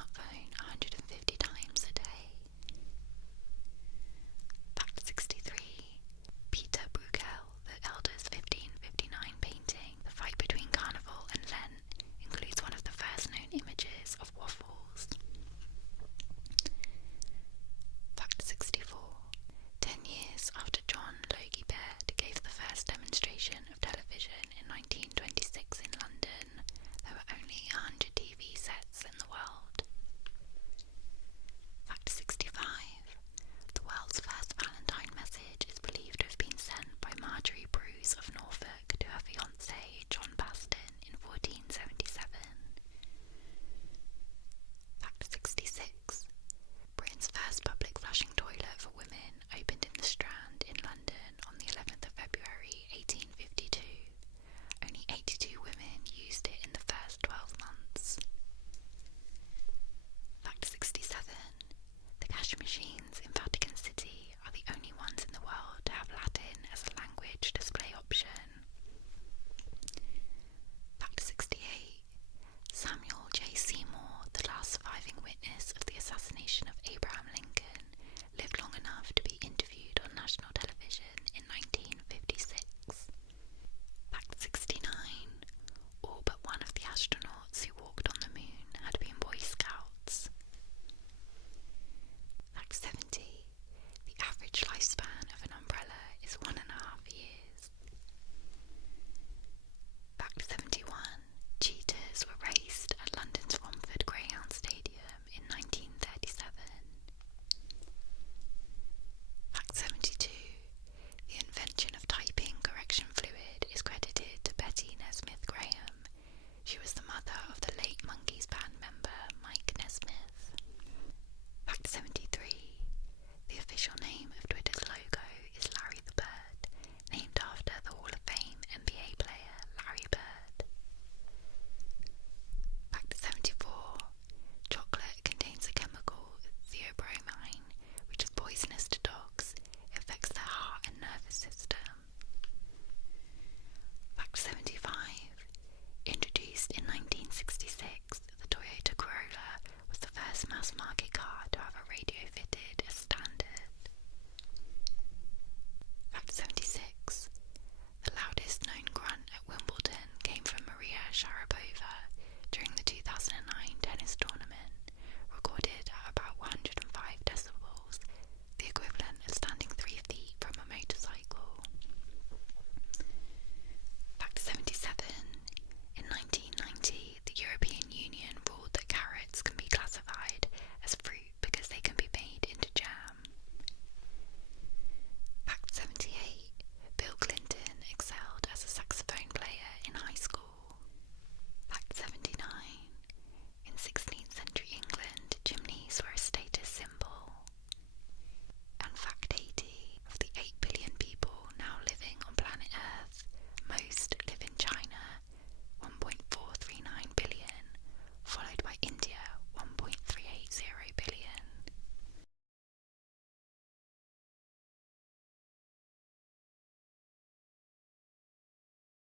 smartphone 150 times a day. Fact 63. Peter Bruegel, the Elder's 1559 painting, The Fight Between Carnival and Lent, includes one of the first known images of waffles. Fact 64. 10 years after John Logie Baird gave the first demonstration of television in 1926 in London, there were only 100 TV sets in the world. Fact 65. The world's first Valentine message is believed to have been sent by Marjorie Bruce of Norfolk to her fiancé John Paston in 1477. Fact 66. Britain's first public flushing toilet for women opened in the Strand in London on the 11th of February 1852. Only 82 women used it in the first 12 months. Fact 67. The cash machines in Vatican City are the only ones in the world to have Latin as a language display option. Fact 68. Samuel J. Seymour, the last surviving witness of the assassination of Abraham Lincoln, lived long enough to be interviewed on national television in 1956. Fact 69. All but one of the astronauts who walked on the moon had been Boy Scouts. Fact 70. The average lifespan of an umbrella is 1.5 years. Fact 71. Cheetahs were raced at London's Romford Greyhound Stadium in 1937. Fact 72. The invention of typing correction fluid is credited to Betty Nesmith Graham. She was the mother of the late Monkees band member Mike Nesmith. Fact 73. The official name of Twitter's logo is Larry the Bird, named after the Hall of Fame NBA player Larry Bird. Fact 74. Chocolate contains a chemical, theobromine, which is poisonous to dogs. It affects their heart and nervous system. Fact 75. Introduced in 1966, the Toyota Corolla was the first mass-market car to have a radio fitted